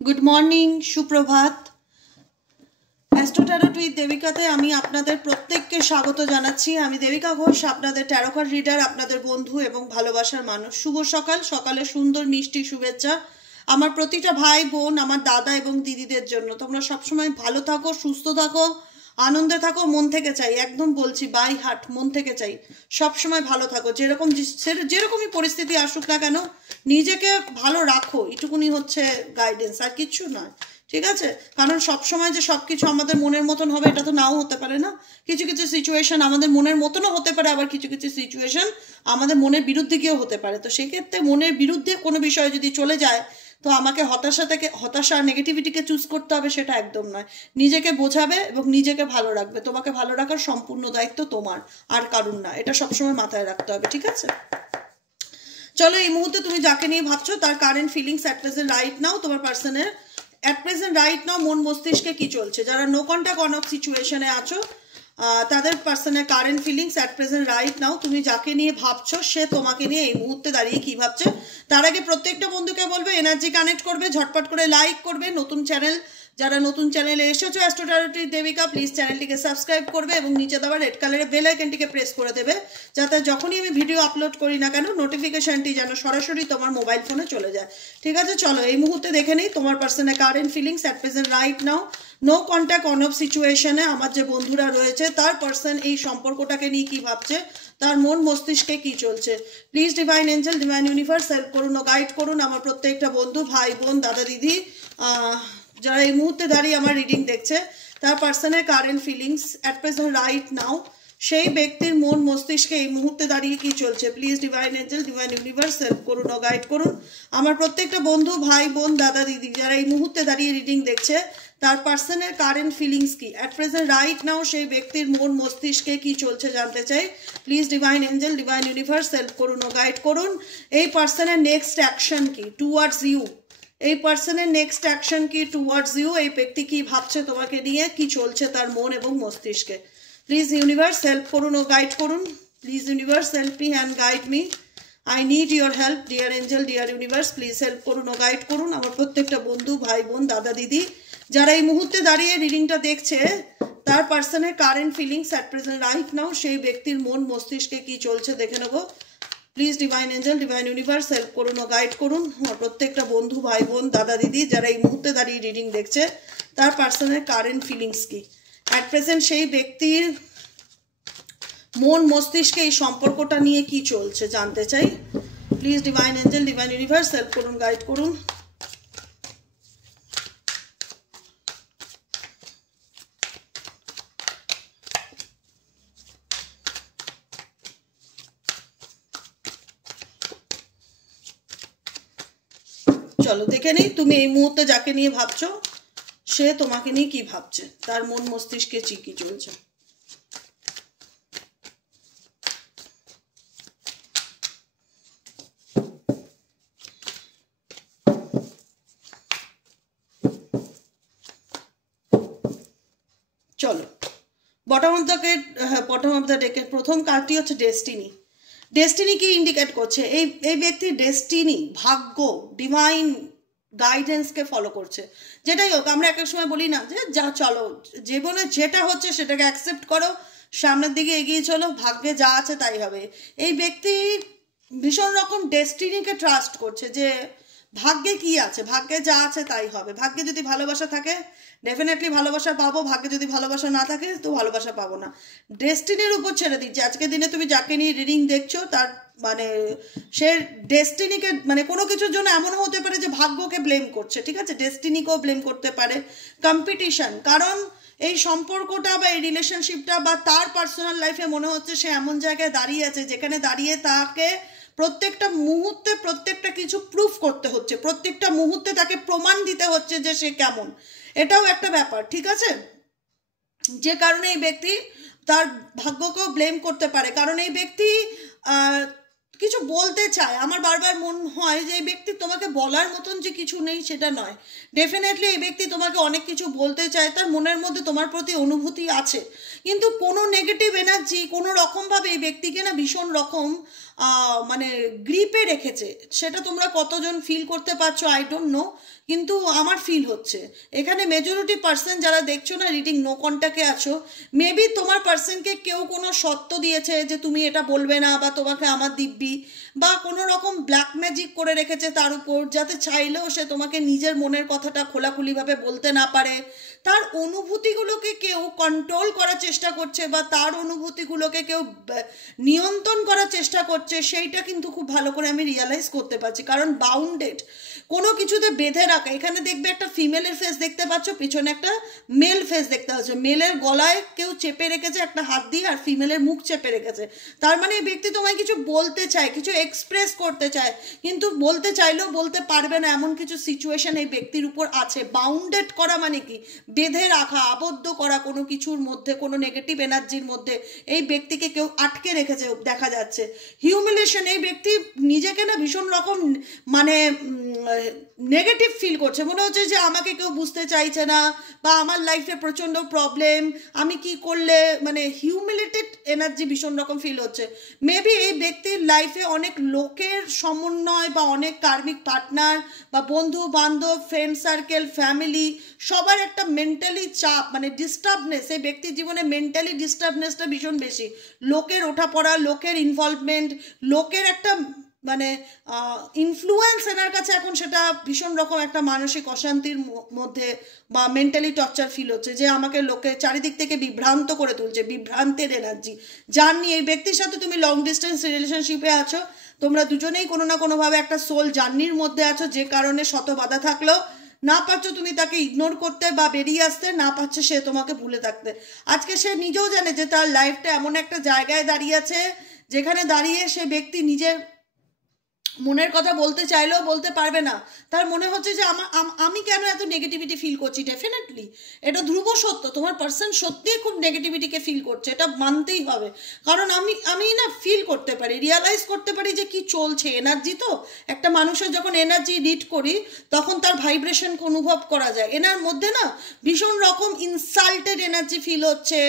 Good morning, সুপ্রভাত। Astro Tarot with দেবিকাতে আমি আপনাদের প্রত্যেককে স্বাগত জানাচ্ছি। আমি দেবিকা ঘোষ, আপনাদের ট্যারো কার্ড রিডার, আপনাদের বন্ধু এবং ভালোবাসার মানুষ। শুভ সকাল। সকালে সুন্দর মিষ্টি শুভেচ্ছা আমার প্রতিটা ভাই বোন, আমার দাদা এবং দিদিদের জন্য। তোমরা সবসময় ভালো থাকো, সুস্থ থাকো, আনন্দে থাকো, মন থেকে চাই, একদম বলছি বাই হার্ট, মন থেকে চাই সবসময় ভালো থাকো। যেরকমই পরিস্থিতি আসুক না কেন, নিজেকে ভালো রাখো, এটুকুনি হচ্ছে গাইডেন্স, আর কিচ্ছু নয়। ঠিক আছে? কারণ সবসময় যে সব কিছু আমাদের মনের মতন হবে এটা তো নাও হতে পারে না। কিছু কিছু সিচুয়েশন আমাদের মনের মতনও হতে পারে, আবার কিছু কিছু সিচুয়েশন আমাদের মনের বিরুদ্ধে গিয়েও হতে পারে। তো সেক্ষেত্রে মনের বিরুদ্ধে কোনো বিষয় যদি চলে যায়, তো আমাকে হতাশা নেগেটিভিটিকে চুজ করতে হবে, সেটা একদম নয়। নিজেকে বোঝাবে এবং নিজেকে ভালো রাখবে। তোমাকে ভালো রাখার সম্পূর্ণ দায়িত্ব তোমার, আর কারণ না। এটা সবসময় মাথায় রাখতে হবে। ঠিক আছে? চলো, এই মুহূর্তে তুমি যাকে নিয়ে ভাবছো তার current feelings at present right নাও, তোমার পার্সনের অ্যাট প্রেজেন্ট রাইট নাও মন মস্তিষ্কে কি চলছে। যারা নো কন্ট্যাক্ট অন অফ সিচুয়েশনে আছো, তাদের পার্সনের current feelings at present right নাও। তুমি যাকে নিয়ে ভাবছো সে তোমাকে নিয়ে এই মুহূর্তে দাঁড়িয়ে কি ভাবছে। তার আগে প্রত্যেকটা বন্ধুকে বলবে এনার্জি কানেক্ট করবে, ঝটপট করে লাইক করবে। যারা নতুন চ্যানেলে এসেছো Astro Tarot with Debika, please চ্যানেলটিকে সাবস্ক্রাইব করবে এবং নিচে দেওয়া রেড কালারের বেল আইকনটিকে প্রেস করে দেবে, যাতে যখনই আমি ভিডিও আপলোড করি না কেন নোটিফিকেশনটি যেন সরাসরি তোমার মোবাইল ফোনে চলে যায়। ঠিক আছে? চলো এই মুহূর্তে দেখে নিই তোমার পার্সনের current feelings at present right now. No contact on off সিচুয়েশনে আমার যে বন্ধুরা রয়েছে তার পার্সন এই সম্পর্কটাকে নিয়ে কি ভাবছে, তার মন মস্তিষ্কে কি চলছে। Please divine Angel, divine universe help করুন ও গাইড করুন আমার প্রত্যেকটা বন্ধু, ভাই বোন, দাদা দিদি, যারা এই মুহূর্তে দাঁড়িয়ে আমার রিডিং দেখছে, তার পার্সনের current feelings at present right নাও। সেই ব্যক্তির মন মস্তিষ্কে এই মুহূর্তে দাঁড়িয়ে কি চলছে। Please divine Angel, divine universe help করুন ও গাইড করুন আমার প্রত্যেকটা বন্ধু, ভাই বোন, দাদা দিদি, যারা এই মুহূর্তে দাঁড়িয়ে রিডিং দেখছে, তার পার্সনের কারেন্ট ফিলিংস কি অ্যাট প্রেজেন্ট রাইট নাও। সেই ব্যক্তির মন মস্তিষ্কে কি চলছে জানতে চাই। Please divine Angel, divine universe help করুন ও গাইড করুন এই পার্সনের নেক্সট অ্যাকশন কি টুয়ার্ডস ইউ। এই পার্সনের নেক্সট অ্যাকশন কি টুয়ার্ডস ইউ। এই ব্যক্তি কি ভাবছে তোমাকে নিয়ে, কি চলছে তার মন এবং মস্তিষ্কে। প্লিজ ইউনিভার্স হেল্প করুন ও গাইড করুন। Please universe help me and guide me. I need your help dear angel, deer universe, please help করুন ও গাইড করুন আমার প্রত্যেকটা বন্ধু, ভাই বোন, দাদা দিদি, যারা এই মুহূর্তে দাঁড়িয়ে রিডিংটা দেখছে, তার পার্সনের current feelings at present right নাও। সেই ব্যক্তির মন মস্তিষ্কে কি চলছে দেখে নেবো। Please divine Angel, divine universe help করুন ও গাইড করুন আমার প্রত্যেকটা বন্ধু, ভাই বোন, দাদা দিদি, যারা এই মুহূর্তে দাঁড়িয়ে রিডিং দেখছে, তার পার্সনের কারেন্ট ফিলিংস কি অ্যাট প্রেজেন্ট। সেই ব্যক্তির মন মস্তিষ্কে এই সম্পর্কটা নিয়ে কি চলছে জানতে চাই। Please divine Angel, divine universe help করুন, গাইড করুন। চলো দেখে নিই তুমি এই মুহূর্তে যাকে নিয়ে ভাবছো সে তোমাকে নিয়ে কি ভাবছে, তার মন মস্তিষ্কে কি চলছে। চলো, বটম অফ দ্য ডেকের প্রথম কার্ডটি হচ্ছে ডেস্টিনি। ডেস্টিনি কি ইন্ডিকেট করছে? এই ব্যক্তির ডেস্টিনি, ভাগ্য, ডিভাইন গাইডেন্সকে ফলো করছে। যেটাই হোক, আমরা এক এক সময় বলি না যে যা চলো জীবনে যেটা হচ্ছে সেটাকে অ্যাকসেপ্ট করো, সামনের দিকে এগিয়ে চলো, ভাগ্যে যা আছে তাই হবে। এই ব্যক্তি ভীষণ রকম ডেস্টিনিকে ট্রাস্ট করছে যে ভাগ্যে কি আছে, ভাগ্যে যা আছে তাই হবে। ভাগ্যে যদি ভালোবাসা থাকে ডেফিনেটলি ভালোবাসা পাবো, ভাগ্যে যদি ভালোবাসা না থাকে তো ভালোবাসা পাবো না। ডেস্টিনির উপর ছেড়ে দিচ্ছে। আজকের দিনে তুমি যাকে নিয়ে রিডিং দেখছো তার মানে সে ডেস্টিনিকে মানে কোনো কিছুর জন্য এমনও হতে পারে যে ভাগ্যকে ব্লেম করছে। ঠিক আছে? ডেস্টিনিকেও ব্লেম করতে পারে। কম্পিটিশন, কারণ এই সম্পর্কটা বা এই রিলেশনশিপটা বা তার পার্সোনাল লাইফে মনে হচ্ছে সে এমন জায়গায় দাঁড়িয়ে আছে যেখানে দাঁড়িয়ে তাকে প্রত্যেকটা মুহূর্তে প্রত্যেকটা কিছু প্রুফ করতে হচ্ছে, প্রত্যেকটা মুহূর্তে তাকে প্রমাণ দিতে হচ্ছে যে সে কেমন। এটাও একটা ব্যাপার। ঠিক আছে? যে কারণে এই ব্যক্তি তার ভাগ্যকেও ব্লেম করতে পারে, কারণ এই ব্যক্তি কিছু বলতে চায়। আমার বারবার মনে হয় যে এই ব্যক্তি তোমাকে বলার মতন যে কিছু নেই সেটা নয়। ডেফিনেটলি এই ব্যক্তি তোমাকে অনেক কিছু বলতে চায়, তার মনের মধ্যে তোমার প্রতি অনুভূতি আছে, কিন্তু কোনো নেগেটিভ এনার্জি কোনো রকমভাবে এই ব্যক্তিকে না ভীষণ রকম মানে গ্রিপে রেখেছে। সেটা তোমরা কতজন ফিল করতে পারছো আই ডোন্ট নো, কিন্তু আমার ফিল হচ্ছে এখানে মেজরিটি পার্সন যারা দেখছো না রিডিং নো কন্ট্যাক্টে আছো, মেবি তোমার পার্সনকে কেউ কোনো শর্ত দিয়েছে যে তুমি এটা বলবে না বা তোমাকে আমার দিব্যি, বা কোনো রকম ব্ল্যাক ম্যাজিক করে রেখেছে তার উপর, যাতে চাইলেও সে তোমাকে নিজের মনের কথাটা খোলাখুলিভাবে বলতে না পারে। তার অনুভূতিগুলোকে কেউ কন্ট্রোল করার চেষ্টা করছে বা তার অনুভূতিগুলোকে কেউ নিয়ন্ত্রণ করার চেষ্টা করছে, সেইটা কিন্তু খুব ভালো করে আমি রিয়ালাইজ করতে পারছি। কারণ বাউন্ডেড, কোনো কিছুতে বেঁধে রাখা। এখানে দেখবে একটা ফিমেলের ফেস দেখতে পাচ্ছ, পিছনে একটা মেল ফেস দেখতে পাচ্ছ। মেলের গলায় কেউ চেপে রেখেছে একটা হাত দিয়ে, আর ফিমেলের মুখ চেপে রেখেছে। তার মানে এই ব্যক্তি তোমায় কিছু বলতে চায়, কিছু এক্সপ্রেস করতে চায়, কিন্তু বলতে চাইলেও বলতে পারবে না, এমন কিছু সিচুয়েশন এই ব্যক্তির উপর আছে। বাউন্ডেড করা মানে কি? বেঁধে রাখা, আবদ্ধ করা কোনো কিছুর মধ্যে, কোনো নেগেটিভ এনার্জির মধ্যে এই ব্যক্তিকে কেউ আটকে রেখেছে দেখা যাচ্ছে। হিউমিলেশন, এই ব্যক্তি নিজেকে না ভীষণ রকম মানে নেগেটিভ ফিল করছে, মনে হচ্ছে যে আমাকে কেউ বুঝতে চাইছে না, বা আমার লাইফে প্রচণ্ড প্রবলেম, আমি কি করলে, মানে হিউমিলেটেড এনার্জি ভীষণ রকম ফিল হচ্ছে। মেবি এই ব্যক্তির লাইফে অনেক লোকের সমন্বয় বা অনেক কার্মিক পার্টনার বা বন্ধু বান্ধব, ফ্রেন্ড সার্কেল, ফ্যামিলি, সবার একটা মেন্টালি চাপ, মানে ডিস্টার্বনেস। এই ব্যক্তির জীবনে মেন্টালি ডিস্টার্বনেসটা ভীষণ বেশি। লোকের ওঠাপড়া, লোকের ইনভলভমেন্ট, লোকের একটা মানে ইনফ্লুয়েন্স এনার কাছে এখন সেটা ভীষণ রকম একটা মানসিক অশান্তির মধ্যে বা মেন্টালি টর্চার ফিল হচ্ছে, যে আমাকে লোকে চারিদিক থেকে বিভ্রান্ত করে তুলছে, বিভ্রান্তের এনার্জি। যার নিয়ে এই ব্যক্তির সাথে তুমি লং ডিস্টেন্স রিলেশনশিপে আছো, তোমরা দুজনেই কোনো না কোনোভাবে একটা সোল জার্নির মধ্যে আছো, যে কারণে শত বাধা থাকলেও না পারছো তুমি তাকে ইগনোর করতে বা বেরিয়ে আসতে, না পারছে সে তোমাকে ভুলে থাকতে। আজকে সে নিজেও জানে যে তার লাইফটা এমন একটা জায়গায় দাঁড়িয়ে আছে যেখানে দাঁড়িয়ে সে ব্যক্তি নিজের মনের কথা বলতে চাইলেও বলতে পারবে না। তার মনে হচ্ছে যে আমি কেন এত নেগেটিভিটি ফিল করছি। ডেফিনেটলি এটা ধ্রুব সত্য, তোমার পার্সন সত্যিই খুব নেগেটিভিটিকে ফিল করছে, এটা মানতেই হবে। কারণ আমি না ফিল করতে পারি, রিয়ালাইজ করতে পারি যে কি চলছে। এনার্জি তো, একটা মানুষের যখন এনার্জি রিড করি তখন তার ভাইব্রেশন অনুভব করা যায়। এনার মধ্যে না ভীষণ রকম ইনসাল্টেড এনার্জি ফিল হচ্ছে,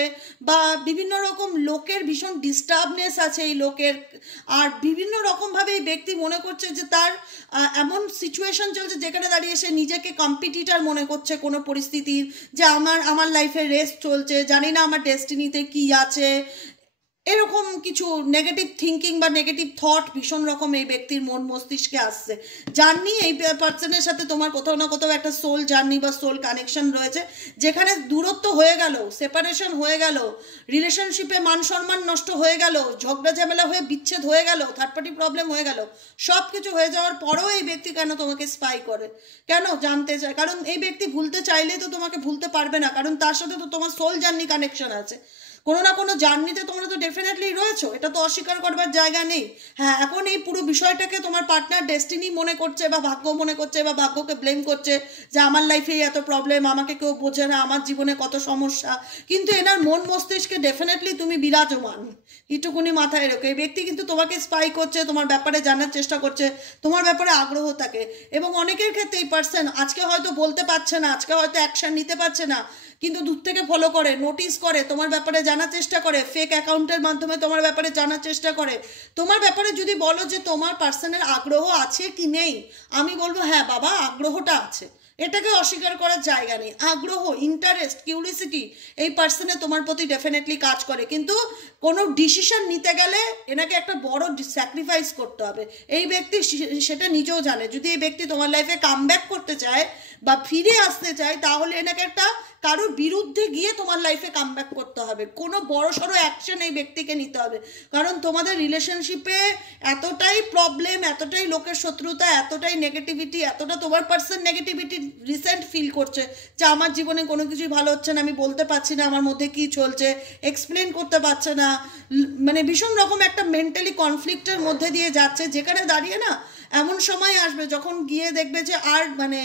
বা বিভিন্ন রকম লোকের ভীষণ ডিস্টার্বনেস আছে এই লোকের। আর বিভিন্ন রকমভাবে এই ব্যক্তি মনে করছে যে তার এমন সিচুয়েশন চলছে যেখানে দাঁড়িয়ে সে নিজেকে কম্পিটিটর মনে করছে কোনো পরিস্থিতির, যে আমার লাইফে রেস চলছে, জানি না আমার ডেস্টিনিতে কি আছে। এরকম কিছু নেগেটিভ থিঙ্কিং বা নেগেটিভ থট ভীষণ রকম এই ব্যক্তির মন মস্তিষ্কে আসছে। জার্নি, এই পার্সনের সাথে তোমার কোথাও না কোথাও একটা সোল জার্নি বা সোল কানেকশন রয়েছে, যেখানে দূরত্ব হয়ে গেল, সেপারেশন হয়ে গেল, রিলেশনশিপে মান সম্মান নষ্ট হয়ে গেল, ঝগড়া ঝামেলা হয়ে বিচ্ছেদ হয়ে গেল, থার্ড পার্টি প্রবলেম হয়ে গেল, সব কিছু হয়ে যাওয়ার পরেও এই ব্যক্তি কেন তোমাকে স্পাই করে, কেন জানতে চায়? কারণ এই ব্যক্তি ভুলতে চাইলেই তো তোমাকে ভুলতে পারবে না, কারণ তার সাথে তো তোমার সোল জার্নি কানেকশন আছে। কোনো না কোনো জার্নিতে তোমরা তো ডেফিনেটলি রয়েছো, এটা তো অস্বীকার করবার জায়গা নেই। হ্যাঁ, এখন এই পুরো বিষয়টাকে তোমার পার্টনার ডেস্টিনি মনে করছে বা ভাগ্য মনে করছে বা ভাগ্যকে ব্লেম করছে, যে আমার লাইফে এত প্রবলেম, আমাকে কেউ বোঝে না, আমার জীবনে কত সমস্যা। কিন্তু এনার মন মস্তিষ্কে ডেফিনেটলি তুমি বিরাজমান, এইটুকুনি মাথায় রেখো। এই ব্যক্তি কিন্তু তোমাকে স্পাই করছে, তোমার ব্যাপারে জানার চেষ্টা করছে, তোমার ব্যাপারে আগ্রহ থাকে। এবং অনেকের ক্ষেত্রে এই পার্সন আজকে হয়তো বলতে পারছে না, আজকে হয়তো অ্যাকশন নিতে পারছে না, কিন্তু দূর থেকে ফলো করে, নোটিস করে, তোমার ব্যাপারে জানার চেষ্টা করে, ফেক অ্যাকাউন্টের মাধ্যমে তোমার ব্যাপারে জানার চেষ্টা করে। তোমার ব্যাপারে যদি বলো যে তোমার পার্সনের আগ্রহ আছে কি নেই, আমি বলবো হ্যাঁ বাবা, আগ্রহটা আছে, এটাকে অস্বীকার করার জায়গা নেই। আগ্রহ, ইন্টারেস্ট, কিউরিসিটি এই পার্সনে তোমার প্রতি ডেফিনেটলি কাজ করে, কিন্তু কোনো ডিসিশন নিতে গেলে এনাকে একটা বড় স্যাক্রিফাইস করতে হবে। এই ব্যক্তি সেটা নিজেও জানে। যদি এই ব্যক্তি তোমার লাইফে কামব্যাক করতে চায় বা ফিরে আসতে চায়, তাহলে এনাকে একটা কারোর বিরুদ্ধে গিয়ে তোমার লাইফে কামব্যাক করতে হবে, কোনো বড় সড়ো অ্যাকশন এই ব্যক্তিকে নিতে হবে। কারণ তোমাদের রিলেশনশিপে এতটাই প্রবলেম, এতটাই লোকের শত্রুতা, এতটাই নেগেটিভিটি, এতটা তোমার পার্সন নেগেটিভিটি রিসেন্ট ফিল করছে যে আমার জীবনে কোনো কিছুই ভালো হচ্ছে না, আমি বলতে পারছি না আমার মধ্যে কি চলছে, এক্সপ্লেন করতে পারছে না, মানে ভীষণ রকম একটা মেন্টালি কনফ্লিক্টের মধ্যে দিয়ে যাচ্ছে, যেখানে দাঁড়িয়ে না এমন সময় আসবে যখন গিয়ে দেখবে যে আর মানে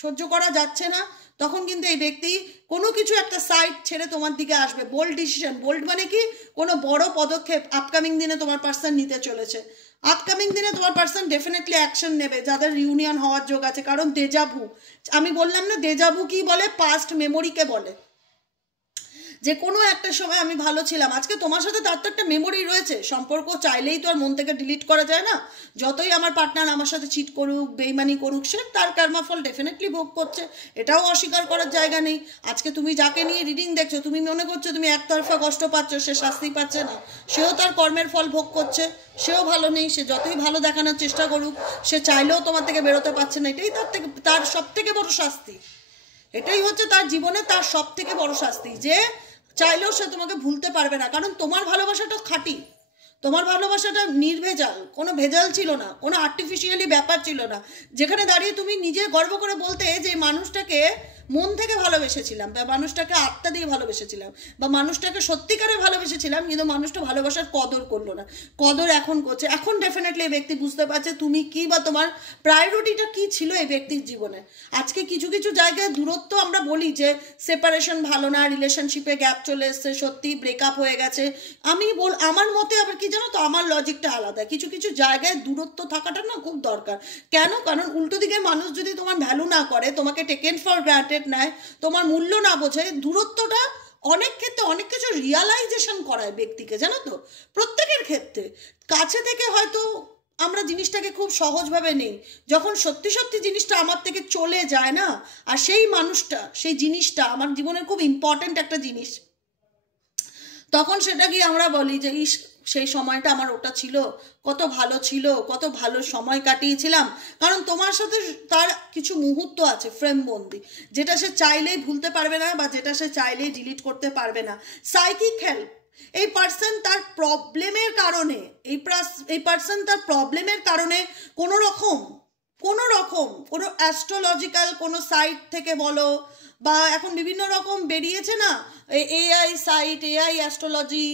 সহ্য করা যাচ্ছে না, তখন কিন্তু এই ব্যক্তি কোনো কিছু একটা সাইড ছেড়ে তোমার দিকে আসবে। বোল্ড ডিসিশন, বোল্ড মানে কি, কোনো বড় পদক্ষেপ আপকামিং দিনে তোমার পার্সন নিতে চলেছে। আপকামিং দিনে তোমার পার্সন ডেফিনেটলি অ্যাকশন নেবে, যাদের রিউনিয়ন হওয়ার যোগ আছে। কারণ দেজাভু, আমি বললাম না দেজাভু কি বলে, পাস্ট মেমোরিকে বলে। যে কোনো একটা সময় আমি ভালো ছিলাম, আজকে তোমার সাথে তার তো একটা মেমোরি রয়েছে। সম্পর্ক চাইলেই তো আর মন থেকে ডিলিট করা যায় না। যতই আমার পার্টনার আমার সাথে চিট করুক, বেইমানি করুক, সে তার কর্মফল ডেফিনেটলি ভোগ করছে, এটাও অস্বীকার করার জায়গা নেই। আজকে তুমি যাকে নিয়ে রিডিং দেখছো, তুমি মনে করছো তুমি একতরফা কষ্ট পাচ্ছ, সে শাস্তি পাচ্ছে না, সেও তার কর্মের ফল ভোগ করছে, সেও ভালো নেই। সে যতই ভালো দেখানোর চেষ্টা করুক, সে চাইলেও তোমার থেকে বেরোতে পারছে না। এটাই তার সব থেকে বড় শাস্তি। এটাই হচ্ছে তার জীবনে তার সব থেকে বড় শাস্তি, যে চাইলেও সে তোমাকে ভুলতে পারবে না। কারণ তোমার ভালোবাসাটা খাঁটি, তোমার ভালোবাসাটা নির্ভেজাল, কোনো ভেজাল ছিল না, কোনো আর্টিফিশিয়ালি ব্যাপার ছিল না, যেখানে দাঁড়িয়ে তুমি নিজে গর্ব করে বলতে যে মানুষটাকে মন থেকে ভালোবেসেছিলাম, বা মানুষটাকে আত্মা দিয়ে ভালোবেসেছিলাম, বা মানুষটাকে সত্যিকারে ভালোবেসেছিলাম, কিন্তু মানুষটা ভালোবাসার কদর করলো না। কদর এখন করছে। এখন ডেফিনেটলি এই ব্যক্তি বুঝতে পারছে তুমি কি, বা তোমার প্রায়োরিটিটা কি ছিল এই ব্যক্তির জীবনে। আজকে কিছু কিছু জায়গায় দূরত্ব আমরা বলি যে সেপারেশন ভালো না, রিলেশনশিপে গ্যাপ চলে এসছে, সত্যি ব্রেকআপ হয়ে গেছে। আমার মতে আবার কি জানো তো, আমার লজিকটা আলাদা। কিছু কিছু জায়গায় দূরত্ব থাকাটা না খুব দরকার। কেন? কারণ উল্টো দিকে মানুষ যদি তোমার ভ্যালু না করে, তোমাকে টেকেন ফর গ্রান্টেড নেয়, তোমার মূল্য না বোঝে, দূরত্বটা অনেক ক্ষেত্রে অনেক কিছু রিয়ালাইজেশন করায় ব্যক্তিকে, জানো তো। প্রত্যেকের ক্ষেত্রে কাছে থেকে হয়তো আমরা জিনিসটাকে খুব সহজভাবে নেই, যখন সত্যি সত্যি জিনিসটা আমার থেকে চলে যায় না, আর সেই মানুষটা সেই জিনিসটা আমার জীবনের খুব ইম্পর্ট্যান্ট একটা জিনিস, তখন সেটা কি আমরা বলি যে ইস, সেই সময়টা আমার ওটা ছিল, কত ভালো ছিল, কত ভালো সময় কাটিয়েছিলাম। কারণ তোমার সাথে তার কিছু মুহূর্ত আছে ফ্রেমবন্দি, যেটা সে চাইলেই ভুলতে পারবে না, বা যেটা সে চাইলেই ডিলিট করতে পারবে না। সাইকিক হেল্প, এই পার্সন তার প্রবলেমের কারণে, এই পার্সন তার প্রবলেমের কারণে কোনো রকম কোনো অ্যাস্ট্রোলজিক্যাল কোনো সাইট থেকে বলো, বা এখন বিভিন্ন রকম বেরিয়েছে না, এআই সাইট, এআই অ্যাস্ট্রোলজি,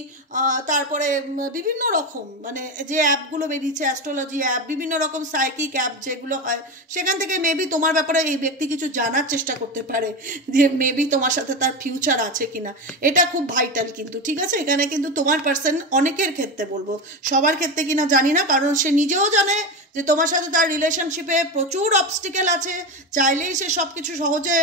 তারপরে বিভিন্ন রকম মানে যে অ্যাপগুলো বেরিয়েছে, অ্যাস্ট্রোলজি অ্যাপ, বিভিন্ন রকম সাইকিক অ্যাপ যেগুলো হয়, সেখান থেকে মেবি তোমার ব্যাপারে এই ব্যক্তি কিছু জানার চেষ্টা করতে পারে, যে মেবি তোমার সাথে তার ফিউচার আছে কিনা। এটা খুব ভাইটাল কিন্তু, ঠিক আছে? এখানে কিন্তু তোমার পার্সন, অনেকের ক্ষেত্রে বলবো, সবার ক্ষেত্রে কিনা জানি না, কারণ সে নিজেও জানে যে তোমার সাথে তার রিলেশনশিপে প্রচুর অবস্টিকেল আছে। চাইলেই সে সব কিছু সহজে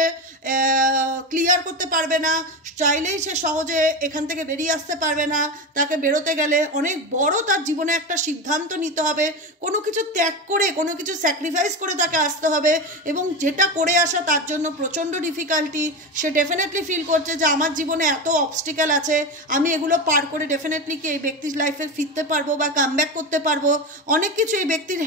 ক্লিয়ার করতে পারবে না, চাইলেই সে সহজে এখান থেকে বেরিয়ে আসতে পারবে না। তাকে বেরোতে গেলে অনেক বড় তার জীবনে একটা সিদ্ধান্ত নিতে হবে, কোনো কিছু ত্যাগ করে, কোনো কিছু স্যাক্রিফাইস করে তাকে আসতে হবে, এবং যেটা করে আসা তার জন্য প্রচণ্ড ডিফিকাল্টি। সে ডেফিনেটলি ফিল করছে যে আমার জীবনে এত অবস্টিকেল আছে, আমি এগুলো পার করে ডেফিনেটলি কি এই ব্যক্তির লাইফে ফিরতে পারবো বা কামব্যাক করতে পারবো। অনেক কিছু এই ব্যক্তির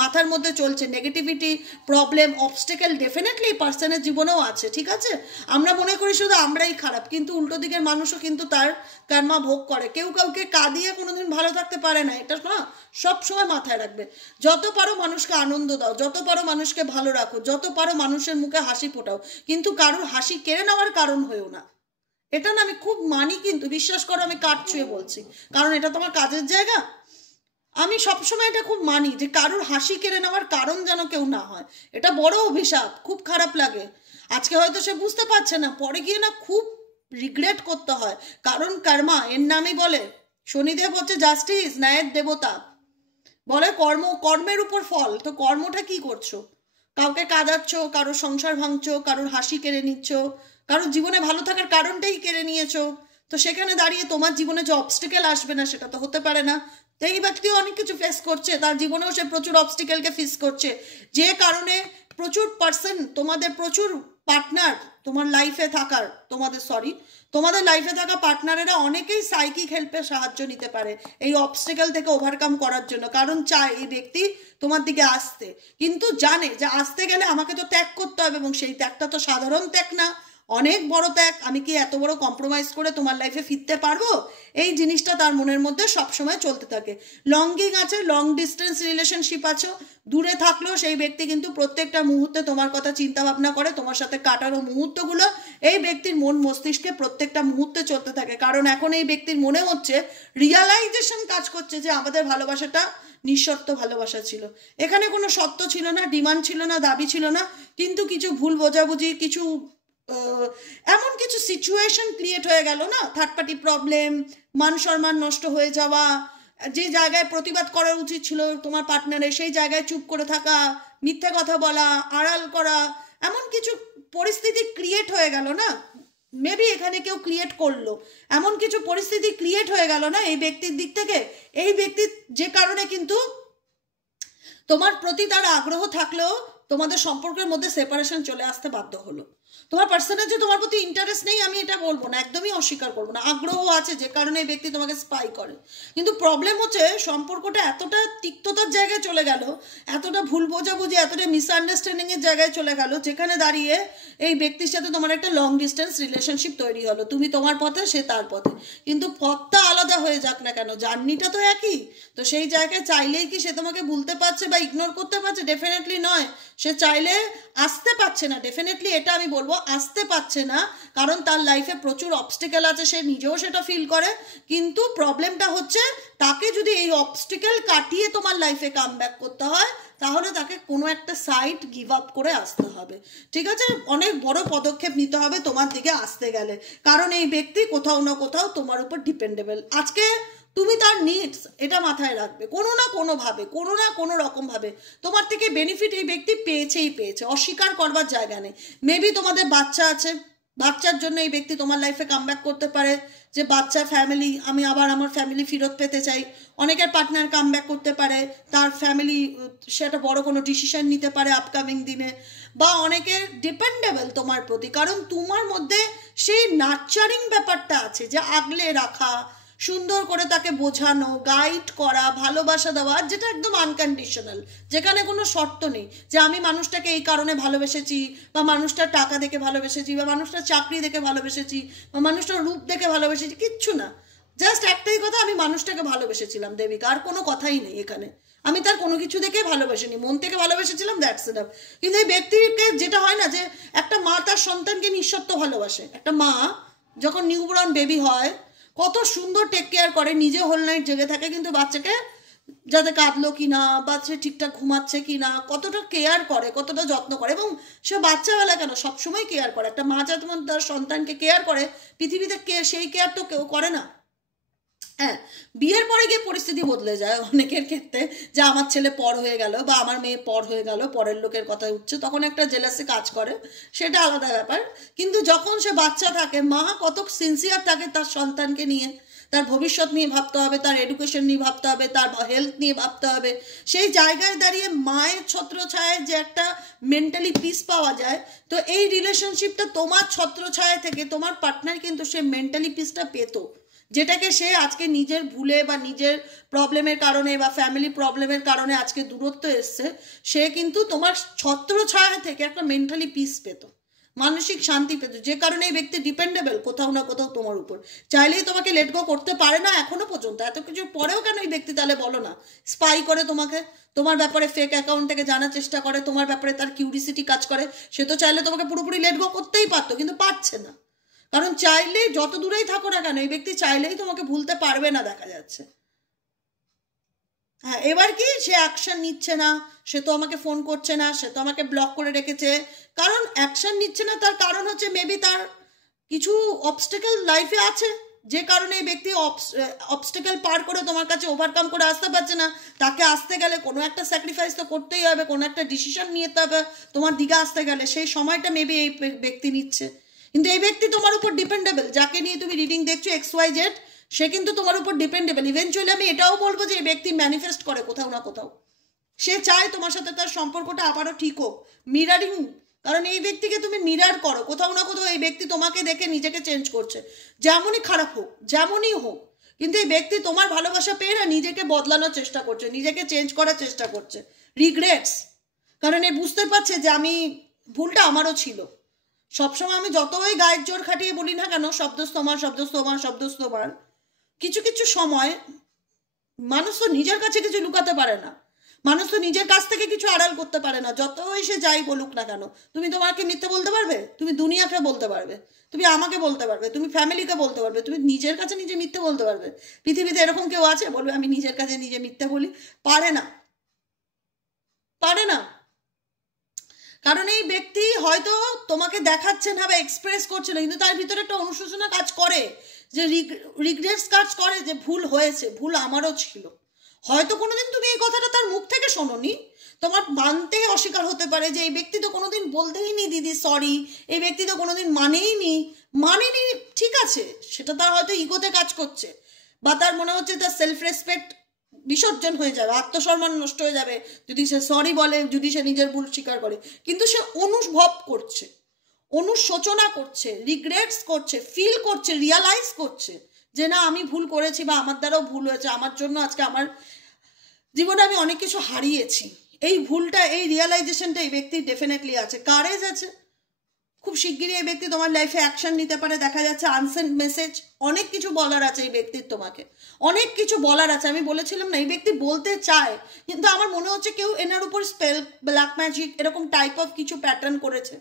মাথার মধ্যে চলছে, নেগেটিভিটি, প্রবলেম, অবস্টেকেল ডেফিনেটলি পার্সনের জীবনেও আছে, ঠিক আছে? আমরা মনে করি শুধু আমরাই খারাপ, কিন্তু উল্টো দিকের মানুষও কিন্তু তার কর্মা ভোগ করে। কেউ কাউকে কাঁদিয়ে কোনোদিন ভালো থাকতে পারে না, এটা না সব সময় মাথায় রাখবে। যত পারো মানুষকে আনন্দ দাও, যত পারো মানুষকে ভালো রাখো, যত পারো মানুষের মুখে হাসি ফোটাও, কিন্তু কারোর হাসি কেড়ে নেওয়ার কারণ হয়েও না। এটা না আমি খুব মানি, কিন্তু বিশ্বাস করো আমি কাঠ ছুঁয়ে বলছি, কারণ এটা তোমার কাজের জায়গা। আমি সবসময় এটা খুব মানি যে কারোর হাসি কেড়ে নেওয়ার কারণ যেন কেউ না হয়। এটা বড় অভিশাপ, খুব খারাপ লাগে। আজকে হয়তো সে বুঝতে পারছে না, পরে গিয়ে না খুব রিগ্রেট করতে হয়, কারণ কর্মা এর নামই বলে। শনিদেব হচ্ছে জাস্টিস, ন্যায়ের দেবতা, বলে কর্মের উপর ফল। তো কর্মটা কি করছো? কাউকে কাঁদাচ্ছ, কারোর সংসার ভাঙছো, কারোর হাসি কেড়ে নিচ্ছ, কারোর জীবনে ভালো থাকার কারণটাই কেড়ে নিয়েছো। তো সেখানে দাঁড়িয়ে তোমার জীবনে যে অবস্টিকেল আসবে না, সেটা তো হতে পারে না। তো এই ব্যক্তিও অনেক কিছু ফেস করছে, তার জীবনেও সে প্রচুর অবস্টিকেলকে ফেস করছে, যে কারণে প্রচুর পার্সন, তোমাদের প্রচুর পার্টনার তোমার লাইফে থাকার, তোমাদের লাইফে থাকা পার্টনারেরা অনেকেই সাইকিক হেল্পের সাহায্য নিতে পারে এই অবস্টেকেল থেকে ওভারকাম করার জন্য। কারণ চায় এই ব্যক্তি তোমার দিকে আসতে, কিন্তু জানে যে আসতে গেলে আমাকে তো ত্যাগ করতে হবে, এবং সেই ত্যাগটা তো সাধারণ ত্যাগ না, অনেক বড় ত্যাগ। আমি কি এত বড় কম্প্রোমাইজ করে তোমার লাইফে ফিরতে পারবো? এই জিনিসটা তার মনের মধ্যে সবসময় চলতে থাকে। লঙ্গিং আছে, লং ডিস্টেন্স রিলেশনশিপ আছে, দূরে থাকলেও সেই ব্যক্তি কিন্তু প্রত্যেকটা মুহূর্তে তোমার কথা চিন্তা ভাবনা করে, তোমার সাথে কাটানো মুহূর্তগুলো এই ব্যক্তির মন মস্তিষ্কে প্রত্যেকটা মুহূর্তে চলতে থাকে। কারণ এখন এই ব্যক্তির মনে হচ্ছে, রিয়ালাইজেশন কাজ করছে যে আমাদের ভালোবাসাটা নিঃশর্ত ভালোবাসা ছিল, এখানে কোনো সত্য ছিল না, ডিমান্ড ছিল না, দাবি ছিল না, কিন্তু কিছু ভুল বোঝাবুঝি, কিছু এমন কিছু সিচুয়েশন ক্রিয়েট হয়ে গেল না, থার্ড পার্টি প্রবলেম, মান সম্মান নষ্ট হয়ে যাওয়া, যে জায়গায় প্রতিবাদ করা উচিত ছিল তোমার পার্টনারের, সেই জায়গায় চুপ করে থাকা, মিথ্যে কথা বলা, আড়াল করা, এমন কিছু পরিস্থিতি ক্রিয়েট হয়ে গেল না, মেবি এখানে কেউ ক্রিয়েট করলো, এমন কিছু পরিস্থিতি ক্রিয়েট হয়ে গেল না এই ব্যক্তির দিক থেকে, এই ব্যক্তির যে কারণে কিন্তু তোমার প্রতি তার আগ্রহ থাকলেও তোমাদের সম্পর্কের মধ্যে সেপারেশন চলে আসতে বাধ্য হলো। তোমার পার্সোনাল যে তোমার প্রতি ইন্টারেস্ট নেই আমি এটা বলবো না, একদমই অস্বীকার করবো না, আগ্রহ আছে যে কারণে এই ব্যক্তি তোমাকে স্পাই করে। কিন্তু প্রবলেম হচ্ছে সম্পর্কটা এতটা তিক্ততার জায়গায় চলে গেল, এতটা ভুল বোঝাবুঝি, এতটা মিসআন্ডারস্ট্যান্ডিংয়ের জায়গায় চলে গেল, যেখানে দাঁড়িয়ে এই ব্যক্তির সাথে তোমার একটা লং ডিস্টেন্স রিলেশনশিপ তৈরি হলো। তুমি তোমার পথে, সে তার পথে, কিন্তু পথটা আলাদা হয়ে যাক না কেন, জার্নিটা তো একই। তো সেই জায়গায় চাইলেই কি সে তোমাকে ভুলতে পারছে বা ইগনোর করতে পারছে? ডেফিনেটলি নয়। সে চাইলে আসতে পারছে না, ডেফিনেটলি এটা আমি বলবো, আসতে পারছে না, কারণ তার লাইফে প্রচুর অবস্টিকেল আছে, সে নিজেও সেটা ফিল করে। কিন্তু প্রবলেমটা হচ্ছে তাকে যদি এই অবস্টিকেল কাটিয়ে তোমার লাইফে কাম ব্যাক করতে হয়, তাহলে তাকে কোনো একটা সাইড গিভ আপ করে আসতে হবে, ঠিক আছে? অনেক বড় পদক্ষেপ নিতে হবে তোমার দিকে আসতে গেলে, কারণ এই ব্যক্তি কোথাও না কোথাও তোমার উপর ডিপেন্ডেবল। আজকে তুমি তার নিডস, এটা মাথায় রাখবে, কোনো না কোনোভাবে, কোনো না কোনো রকমভাবে তোমার থেকে বেনিফিট এই ব্যক্তি পেয়েছেই পেয়েছে, অস্বীকার করবার জায়গা নেই। মেবি তোমাদের বাচ্চা আছে, বাচ্চার জন্য এই ব্যক্তি তোমার লাইফে কামব্যাক করতে পারে, যে বাচ্চা, ফ্যামিলি, আমি আবার আমার ফ্যামিলি ফেরত পেতে চাই। অনেকের পার্টনার কামব্যাক করতে পারে, তার ফ্যামিলি সেটা বড় কোনো ডিসিশন নিতে পারে আপকামিং দিনে, বা অনেকের ডিপেন্ডেবল তোমার প্রতি, কারণ তোমার মধ্যে সেই নার্চারিং ব্যাপারটা আছে, যে আগলে রাখা, সুন্দর করে তাকে বোঝানো, গাইড করা, ভালোবাসা দেওয়া, যেটা একদম আনকন্ডিশনাল, যেখানে কোনো শর্ত নেই যে আমি মানুষটাকে এই কারণে ভালোবেসেছি, বা মানুষটার টাকা দেখে ভালোবেসেছি, বা মানুষটার চাকরি দেখে ভালোবেসেছি, বা মানুষটার রূপ দেখে ভালোবেসেছি, কিচ্ছু না। জাস্ট একটাই কথা, আমি মানুষটাকে ভালোবেসেছিলাম দেবিকা, আর কোনো কথাই নেই এখানে। আমি তার কোনো কিছু দেখে ভালোবাসিনি, মন থেকে ভালোবেসেছিলাম, দ্যাটস ইনাফ। কিন্তু এই ব্যক্তিকে যেটা হয় না, যে একটা মা তার সন্তানকে নিঃশর্ত ভালোবাসে, একটা মা যখন নিউবর্ন বেবি হয় কত সুন্দর টেক কেয়ার করে, নিজে হোল নাইট জেগে থাকে, কিন্তু বাচ্চাকে যাতে কাঁদলো কি না, বাচ্চা ঠিকঠাক ঘুমাচ্ছে কি না, কতটা কেয়ার করে, কতটা যত্ন করে, এবং সে বাচ্চাবেলা কেন সবসময় কেয়ার করে। একটা মা যখন তার সন্তানকে কেয়ার করে, পৃথিবীতে সেই কেয়ার তো কেউ করে না। হ্যাঁ, বিয়ের পরে গিয়ে পরিস্থিতি বদলে যায় অনেকের ক্ষেত্রে, যে আমার ছেলে পর হয়ে গেল বা আমার মেয়ে পর হয়ে গেল, পরের লোকের কথা উঠছে, তখন একটা জেলাসি কাজ করে, সেটা আলাদা ব্যাপার। কিন্তু যখন সে বাচ্চা থাকে, মা কত সিনসিয়ার থাকে তার সন্তানকে নিয়ে, তার ভবিষ্যৎ নিয়ে ভাবতে হবে, তার এডুকেশন নিয়ে ভাবতে হবে, তার হেলথ নিয়ে ভাবতে হবে। সেই জায়গায় দাঁড়িয়ে মায়ের ছত্রছায়ায় যে একটা মেন্টালি পিস পাওয়া যায়, তো এই রিলেশনশিপটা তোমার ছত্রছায়া থেকে তোমার পার্টনার কিন্তু সে মেন্টালি পিসটা পেতো, যেটাকে সে আজকে নিজের ভুলে বা নিজের প্রবলেমের কারণে বা ফ্যামিলি প্রবলেমের কারণে আজকে দূরত্ব এসছে, সে কিন্তু তোমার ছত্রছায়া থেকে একটা মেন্টালি পিস পেত, মানসিক শান্তি পেত, যে কারণে এই ব্যক্তি ডিপেন্ডেবল কোথাও না কোথাও তোমার উপর, চাইলেই তোমাকে লেট গো করতে পারে না এখনো পর্যন্ত। এত কিছু পরেও কেন এই ব্যক্তি তাহলে বলো না স্পাই করে তোমাকে, তোমার ব্যাপারে ফেক অ্যাকাউন্ট থেকে জানার চেষ্টা করে, তোমার ব্যাপারে তার কিউরিসিটি কাজ করে। সে তো চাইলে তোমাকে পুরোপুরি লেট গো করতেই পারতো, কিন্তু পারছে না, কারণ চাইলেই, যত দূরেই থাকো না কেন, এই ব্যক্তি চাইলেই তোমাকে ভুলতে পারবে না, দেখা যাচ্ছে। হ্যাঁ, এবার কি সে অ্যাকশন নিচ্ছে না, সে তো আমাকে ফোন করছে না, সে তো আমাকে ব্লক করে রেখেছে, কারণ অ্যাকশন নিচ্ছে না, তার কারণ হচ্ছে মেবি তার কিছু অবস্টেকেল লাইফে আছে, যে কারণে এই ব্যক্তি অবস্টেকেল পার করে তোমার কাছে ওভারকাম করে আসতে পারছে না। তাকে আসতে গেলে কোনো একটা স্যাক্রিফাইস তো করতেই হবে, কোনো একটা ডিসিশন নিতে হবে তোমার দিকে আসতে গেলে, সেই সময়টা মেবি এই ব্যক্তি নিচ্ছে। কিন্তু এই ব্যক্তি তোমার উপর ডিপেন্ডেবল, যাকে নিয়ে তুমি রিডিং দেখছো XYZ, সে কিন্তু তোমার উপর ডিপেন্ডেবল। ইভেনচুয়ালি আমি এটাও বলবো যে এই ব্যক্তি ম্যানিফেস্ট করে কোথাও না কোথাও, সে চায় তোমার সাথে তার সম্পর্কটা আবারও ঠিক হোক, মিরারিং, কারণ এই ব্যক্তিকে তুমি মিরার করো, কোথাও না কোথাও এই ব্যক্তি তোমাকে দেখে নিজেকে চেঞ্জ করছে, যেমনই খারাপ হোক, যেমনই হোক, কিন্তু এই ব্যক্তি তোমার ভালোবাসা পেয়ে না নিজেকে বদলানোর চেষ্টা করছে, নিজেকে চেঞ্জ করার চেষ্টা করছে, রিগ্রেটস, কারণ এ বুঝতে পারছে যে আমি ভুলটা আমারও ছিল। সবসময় আমি যতই গায়ের জোর খাটিয়ে বলি না কেন, শব্দস্থ তোমার, শব্দস্থ তোমার, শব্দস্থ তোমার, কিছু কিছু সময় মানুষ তো নিজের কাছে কিছু লুকাতে পারে না, মানুষ তো নিজের কাছ থেকে কিছু আড়াল করতে পারে না, যতই সে যাই বলুক না কেন। তুমি তোমাকে মিথ্যে বলতে পারবে, তুমি দুনিয়াকে বলতে পারবে, তুমি আমাকে বলতে পারবে, তুমি ফ্যামিলিকে বলতে পারবে, তুমি নিজের কাছে নিজে মিথ্যে বলতে পারবে। পৃথিবীতে এরকম কেউ আছে বলবে আমি নিজের কাছে নিজে মিথ্যে বলি? পারে না, পারে না। কারণ এই ব্যক্তি হয়তো তোমাকে দেখাচ্ছে না বা এক্সপ্রেস করছে না, কিন্তু তার ভিতরে একটা অনুশোচনা কাজ করে, যে রিগ্রেটস কাজ করে, যে ভুল হয়েছে, ভুল আমারও ছিল। হয়তো কোনোদিন তুমি এই কথাটা তার মুখ থেকে শোনোনি, তোমার মানতে অস্বীকার হতে পারে যে এই ব্যক্তি তো কোনোদিন বলতেই নি দিদি সরি, এই ব্যক্তি তো কোনোদিন মানেই নি মানেনি, ঠিক আছে, সেটা তার হয়তো ইগোতে কাজ করছে, বা তার মনে হচ্ছে তার সেলফ রেসপেক্ট বিসর্জন হয়ে যাবে, আত্মসম্মান নষ্ট হয়ে যাবে যদি সে সরি বলে, যদি সে নিজের ভুল স্বীকার করে। কিন্তু সে অনুভব করছে, অনুশোচনা করছে, রিগ্রেটস করছে, ফিল করছে, রিয়ালাইজ করছে যে না আমি ভুল করেছি, বা আমার দ্বারাও ভুল হয়েছে, আমার জন্য আজকে আমার জীবনে আমি অনেক কিছু হারিয়েছি। এই ভুলটা, এই রিয়ালাইজেশনটা এই ব্যক্তির ডেফিনেটলি আছে, কারেজ আছে। খুব শিগগিরই এই ব্যক্তি তোমার লাইফে অ্যাকশন নিতে পারে, দেখা যাচ্ছে আনসেন্ড মেসেজ, অনেক কিছু বলার আছে এই ব্যক্তির, তোমাকে অনেক কিছু বলার আছে। আমি বলেছিলাম না এই ব্যক্তি বলতে চায়, কিন্তু আমার মনে হচ্ছে কেউ এনার উপর স্পেল, ব্ল্যাক ম্যাজিক এরকম টাইপ অফ কিছু প্যাটার্ন করেছে,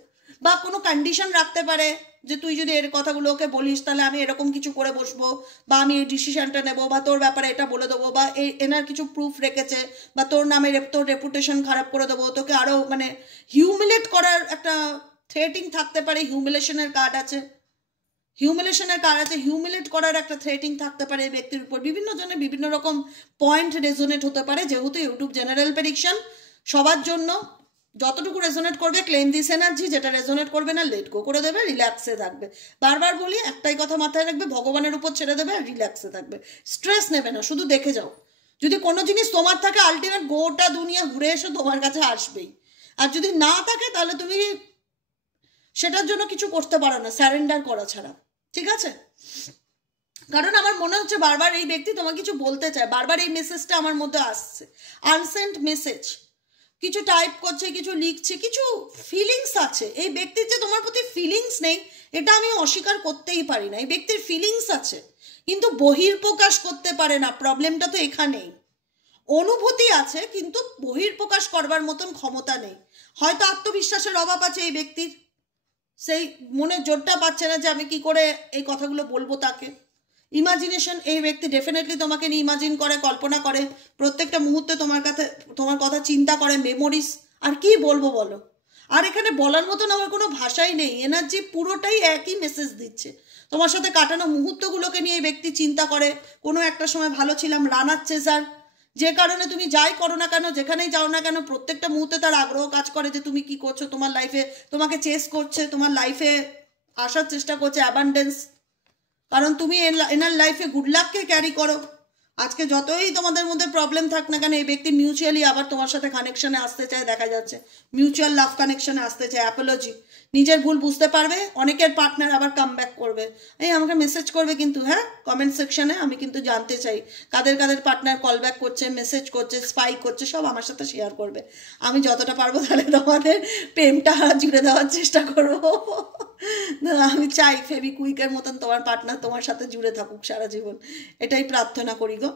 বা কোনো কন্ডিশন রাখতে পারে যে তুই যদি এর কথাগুলো ওকে বলিস তাহলে আমি এরকম কিছু করে বসবো, বা আমি এই ডিসিশনটা নেবো, বা তোর ব্যাপারে এটা বলে দেবো, বা এই এনার কিছু প্রুফ রেখেছে, বা তোর নামে তোর রেপুটেশন খারাপ করে দেবো, তোকে আরও মানে হিউমিলেট করার একটা থ্রেটিং থাকতে পারে। হিউমিলেশনের কার্ড আছে, হিউমিলেট করার একটা থ্রেটিং থাকতে পারে এই ব্যক্তির উপর। বিভিন্ন জনের বিভিন্ন রকম পয়েন্ট রেজোনেট হতে পারে, যেহেতু ইউটিউব জেনারেল প্রেডিকশন সবার জন্য, যতটুকু রেজোনেট করবে ক্লেম দিস এনার্জি, যেটা রেজোনেট করবে না লেট গো করে দেবে, রিল্যাক্সে থাকবে। বারবার বলি একটাই কথা মাথায় রাখবে, ভগবানের উপর ছেড়ে দেবে আর রিল্যাক্সে থাকবে, স্ট্রেস নেবে না, শুধু দেখে যাও। যদি কোনো জিনিস তোমার থাকে আলটিমেট গোটা দুনিয়া ঘুরে এসে তোমার কাছে আসবেই, আর যদি না থাকে তাহলে তুমি সেটার জন্য কিছু করতে পারো না, স্যারেন্ডার করা ছাড়া, ঠিক আছে? কারণ আমার মনে হচ্ছে বারবার এই ব্যক্তি তোমাকে কিছু বলতে চায়, বারবার এই মেসেজটা আমার মধ্যে আসছে, আনসেন্ট মেসেজ, কিছু টাইপ করছে, কিছু লিখছে, কিছু ফিলিংস আছে। এই ব্যক্তির যে তোমার প্রতি ফিলিংস নেই এটা আমি অস্বীকার করতেই পারি না, এই ব্যক্তির ফিলিংস আছে কিন্তু বহির্প্রকাশ করতে পারে না, প্রবলেমটা তো এখানেই। অনুভূতি আছে কিন্তু বহির্প্রকাশ করবার মতন ক্ষমতা নেই, হয়তো আত্মবিশ্বাসের অভাব আছে এই ব্যক্তির, সেই মনে জোরটা পাচ্ছে না যে আমি কি করে এই কথাগুলো বলবো তাকে। ইমাজিনেশন, এই ব্যক্তি ডেফিনেটলি তোমাকে নিয়ে ইমাজিন করে, কল্পনা করে, প্রত্যেকটা মুহূর্তে তোমার কথা চিন্তা করে, মেমোরিজ, আর কি বলবো বলো। আর এখানে বলার মতন আমার কোনো ভাষাই নেই, এনার্জি পুরোটাই একই মেসেজ দিচ্ছে। তোমার সাথে কাটানো মুহূর্তগুলোকে নিয়ে এই ব্যক্তি চিন্তা করে, কোনো একটা সময় ভালো ছিলাম, রানার চেজার, যে কারণে তুমি যাই করো না কেন, যেখানেই যাও না কেন, প্রত্যেকটা মুহূর্তে তার আগ্রহ কাজ করে যে তুমি কি করছো তোমার লাইফে, তোমাকে চেস করছে, তোমার লাইফে আসার চেষ্টা করছে, অ্যাবান্ডেন্স, কারণ তুমি এনার লাইফে গুড লাককে ক্যারি করো। আজকে যতই তোমাদের মধ্যে প্রবলেম থাক না কেন এই ব্যক্তি মিউচুয়ালি আবার তোমার সাথে কানেকশনে আসতে চায়, দেখা যাচ্ছে মিউচুয়াল লাভ কানেকশনে আসতে চায়, অ্যাপোলজি, নিজের ভুল বুঝতে পারবে, অনেকের পার্টনার আবার কাম ব্যাক করবে। এই আমাকে মেসেজ করবে কিন্তু, হ্যাঁ কমেন্ট সেকশনে, আমি কিন্তু জানতে চাই কাদের কাদের পার্টনার কল ব্যাক করছে, মেসেজ করছে, স্পাই করছে, সব আমার সাথে শেয়ার করবে। আমি যতটা পারবো তাহলে তোমাদের প্রেমটা জুড়ে দেওয়ার চেষ্টা করবো। আমি চাই ফেভিকুইকের মতন তোমার পার্টনার তোমার সাথে জুড়ে থাকুক সারা জীবন, এটাই প্রার্থনা করি গো।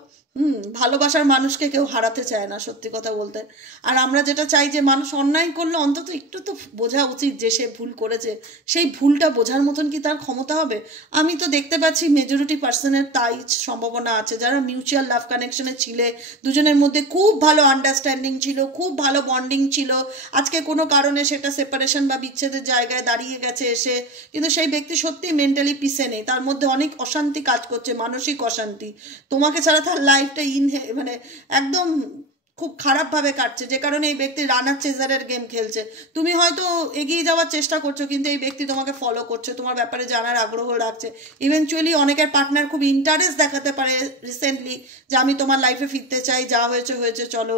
ভালোবাসার মানুষকে কেউ হারাতে চায় না, সত্যি কথা বলতে। আর আমরা যেটা চাই যে মানুষ অন্যায় করলে অন্তত একটু তো বোঝা উচিত যে সে ভুল করেছে, সেই ভুলটা বোঝার মতন কি তার ক্ষমতা হবে? আমি তো দেখতে পাচ্ছি মেজরিটি পার্সনের তাই সম্ভাবনা আছে, যারা মিউচুয়াল লাভ কানেকশনে ছিলে, দুজনের মধ্যে খুব ভালো আন্ডারস্ট্যান্ডিং ছিল, খুব ভালো বন্ডিং ছিল, আজকে কোনো কারণে সেটা সেপারেশন বা বিচ্ছেদের জায়গায় দাঁড়িয়ে গেছে এসে, কিন্তু সেই ব্যক্তি সত্যি মেন্টালি পিসে নেই, তার মধ্যে অনেক অশান্তি কাজ করছে, মানসিক অশান্তি, তোমাকে ছাড়া তার লাইফটা মানে একদম খুব খারাপভাবে কাটছে, যে কারণে এই ব্যক্তি রানার চেজারের গেম খেলছে। তুমি হয়তো এগিয়ে যাওয়ার চেষ্টা করছো কিন্তু এই ব্যক্তি তোমাকে ফলো করছে, তোমার ব্যাপারে জানার আগ্রহ রাখছে, ইভেনচুয়ালি অনেকের পার্টনার খুব ইন্টারেস্ট দেখাতে পারে রিসেন্টলি যে আমি তোমার লাইফে ফিরতে চাই, যা হয়েছে হয়েছে, চলো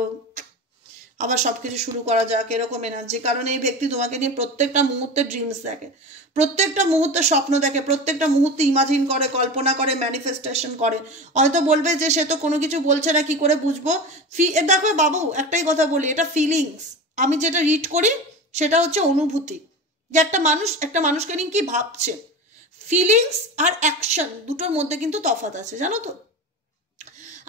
আবার সব কিছু শুরু করা যাক, এরকম এনার্জি। কারণ এই ব্যক্তি তোমাকে নিয়ে প্রত্যেকটা মুহূর্তে ড্রিমস দেখে, প্রত্যেকটা মুহূর্তে স্বপ্ন দেখে, প্রত্যেকটা মুহূর্তে ইমাজিন করে, কল্পনা করে, ম্যানিফেস্টেশন করে। হয়তো বলবে যে সে তো কোনো কিছু বলছে না, কি করে বুঝবো। দেখো বাবু, একটাই কথা বলি, এটা ফিলিংস। আমি যেটা রিড করি সেটা হচ্ছে অনুভূতি, যে একটা মানুষকে নিয়ে কি ভাবছে। ফিলিংস আর অ্যাকশন দুটোর মধ্যে কিন্তু তফাৎ আছে, জানো তো।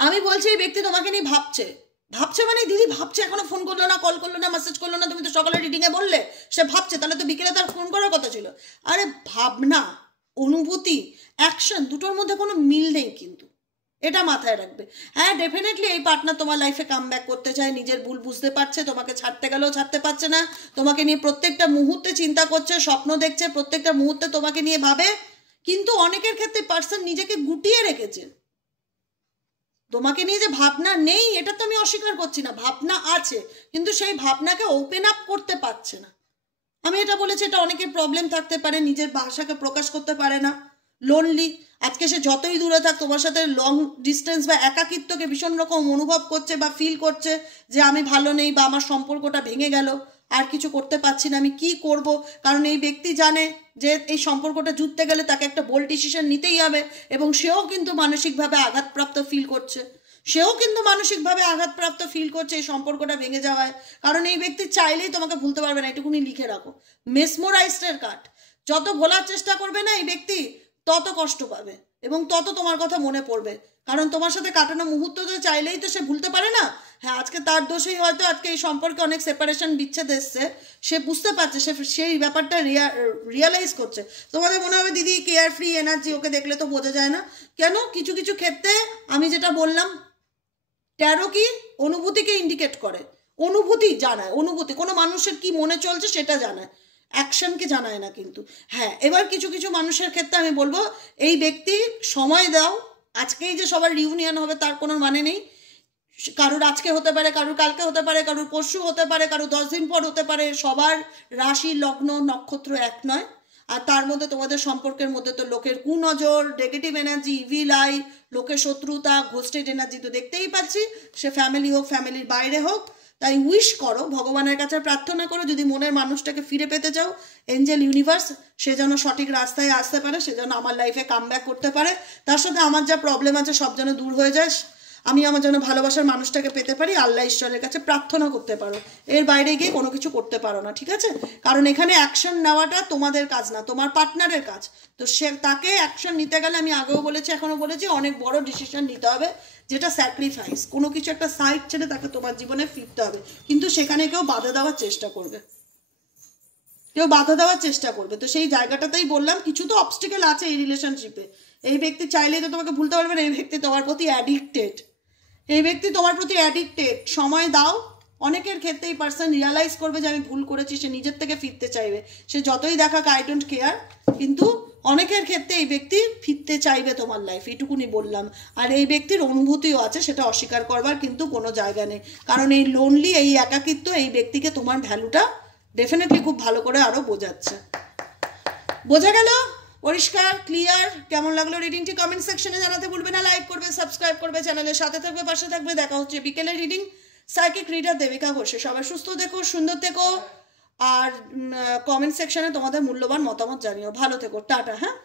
আমি বলছি এই ব্যক্তি তোমাকে নিয়ে ভাবছে, ভাবছে মানে দিদি ভাবছে, এখনো ফোন করলো না, কল করলো না, মেসেজ করলো না, তুমি তো সকালে রিডিংয়ে বললে সে ভাবছে, তাহলে তো বিকেলে তার ফোন করার কথা ছিল। আরে ভাবনা, অনুভূতি, অ্যাকশন দুটোর মধ্যে কোনো মিল নেই কিন্তু, এটা মাথায় রাখবে। হ্যাঁ ডেফিনেটলি এই পার্টনার তোমার লাইফে কাম ব্যাক করতে চায়, নিজের ভুল বুঝতে পারছে, তোমাকে ছাড়তে গেলেও ছাড়তে পারছে না, তোমাকে নিয়ে প্রত্যেকটা মুহূর্তে চিন্তা করছে, স্বপ্ন দেখছে, প্রত্যেকটা মুহূর্তে তোমাকে নিয়ে ভাবে। কিন্তু অনেকের ক্ষেত্রে পার্সন নিজেকে গুটিয়ে রেখেছে। তোমাকে নিয়ে যে ভাবনা নেই এটা তো আমি অস্বীকার করছি না, ভাবনা আছে, কিন্তু সেই ভাবনাকে ওপেন আপ করতে পারছে না। আমি এটা বলেছি, এটা অনেকের প্রবলেম থাকতে পারে, নিজের ভাষাকে প্রকাশ করতে পারে না, লোনলি। আজকে সে যতই দূরে থাক, তোমার সাথে লং ডিস্টেন্স বা একাকিত্বকে ভীষণ রকম অনুভব করছে বা ফিল করছে যে আমি ভালো নেই বা আমার সম্পর্কটা ভেঙে গেল, আর কিছু করতে পারছি না, আমি কি করব। কারণ এই ব্যক্তি জানে যে এই সম্পর্কটা জুড়তে গেলে তাকে একটা বোল্ড ডিসিশন নিতেই হবে, এবং সেও কিন্তু মানসিকভাবে আঘাতপ্রাপ্ত ফিল করছে, এই সম্পর্কটা ভেঙে যাওয়ায়। কারণ এই ব্যক্তি চাইলেই তোমাকে ভুলতে পারবে না, এটুকুনি লিখে রাখো। মেসমোরাইজডের কার্ড, যত ভোলার চেষ্টা করবে না এই ব্যক্তি, তত কষ্ট পাবে এবং তত তোমার কথা মনে পড়বে। কারণ তোমার সাথে কাটানো মুহূর্ত তো চাইলেই তো সে ভুলতে পারে না। হ্যাঁ, আজকে তার দোষেই হয়তো আজকে এই সম্পর্কে অনেক সেপারেশন বিচ্ছেদ এসছে, সে বুঝতে পারছে, সে সেই ব্যাপারটা রিয়ালাইজ করছে। তোমাদের মনে হবে দিদি কেয়ার ফ্রি এনার্জি, ওকে দেখলে তো বোঝা যায় না কেন? কিছু কিছু ক্ষেত্রে আমি যেটা বললাম, ট্যারো কি অনুভূতিকে ইন্ডিকেট করে, অনুভূতি জানায়, অনুভূতি কোনো মানুষের কি মনে চলছে সেটা জানায়, অ্যাকশনকে জানায় না কিন্তু। হ্যাঁ, এবার কিছু কিছু মানুষের ক্ষেত্রে আমি বলবো এই ব্যক্তি সময় দাও। আজকেই যে সবার রিউনিয়ন হবে তার কোনো মানে নেই, কারুর আজকে হতে পারে, কারুর কালকে হতে পারে, কারুর পরশু হতে পারে, কারুর 10 দিন পর হতে পারে। সবার রাশি লগ্ন নক্ষত্র এক নয়, আর তার মধ্যে তোমাদের সম্পর্কের মধ্যে তো লোকের কুনজর, নেগেটিভ এনার্জি, ইভিল আই, লোকের শত্রুতা, ঘোস্টেড এনার্জি তো দেখতেই পাচ্ছি, সে ফ্যামিলি হোক, ফ্যামিলির বাইরে হোক। তাই উইশ করো, ভগবানের কাছে প্রার্থনা করো, যদি মনের মানুষটাকে ফিরে পেতে চাও, এঞ্জেল ইউনিভার্স সে যেন সঠিক রাস্তায় আসতে পারে, সে যেন আমার লাইফে কামব্যাক করতে পারে, তার সাথে আমার যা প্রবলেম আছে সব যেন দূর হয়ে যায়, আমি আমার যেন ভালোবাসার মানুষটাকে পেতে পারি, আল্লাহ ঈশ্বরের কাছে প্রার্থনা করতে পারো। এর বাইরে গিয়ে কোনো কিছু করতে পারো না, ঠিক আছে? কারণ এখানে অ্যাকশন নেওয়াটা তোমাদের কাজ না, তোমার পার্টনারের কাজ। তো সে তাকে অ্যাকশন নিতে গেলে, আমি আগেও বলেছি এখনও বলেছি, অনেক বড় ডিসিশন নিতে হবে, যেটা স্যাক্রিফাইস। কোনো কিছু একটা সাইড ছেড়ে তাকে তোমার জীবনে ফিরতে হবে, কিন্তু সেখানে কেউ বাধা দেওয়ার চেষ্টা করবে, তো সেই জায়গাটাতেই বললাম কিছু তো অবস্টিকেল আছে এই রিলেশনশিপে। এই ব্যক্তি চাইলেই তো তোমাকে ভুলতে পারবে না, এই ব্যক্তি তোমার প্রতি অ্যাডিক্টেড, সময় দাও। অনেকের ক্ষেত্রে এই পার্সন রিয়ালাইজ করবে যে আমি ভুল করেছি, সে নিজের থেকে ফিরতে চাইবে, সে যতই দেখাক আই ডোন্ট কেয়ার, কিন্তু অনেকের ক্ষেত্রে এই ব্যক্তি ফিরতে চাইবে তোমার লাইফ, এইটুকুনি বললাম। আর এই ব্যক্তির অনুভূতিও আছে, সেটা অস্বীকার করবার কিন্তু কোনো জায়গা নেই। কারণ এই লোনলি, এই একাকিত্ব এই ব্যক্তিকে তোমার ভ্যালুটা ডেফিনেটলি খুব ভালো করে আরও বোঝাচ্ছে। বোঝা গেল? পরিষ্কার, ক্লিয়ার? কেমন লাগলো রিডিংটি কমেন্ট সেকশনে জানাতে ভুলবে না। লাইক করবে, সাবস্ক্রাইব করবে, চ্যানেলের সাথে থাকবে, পাশে থাকবে। দেখা হচ্ছে বিকেলের রিডিং, সাইকিক রিডার দেবিকা ঘোষে। সবাই সুস্থ থেকো, সুন্দর থেকো, আর কমেন্ট সেকশনে তোমাদের মূল্যবান মতামত জানিও। ভালো থেকো, টাটা। হ্যাঁ।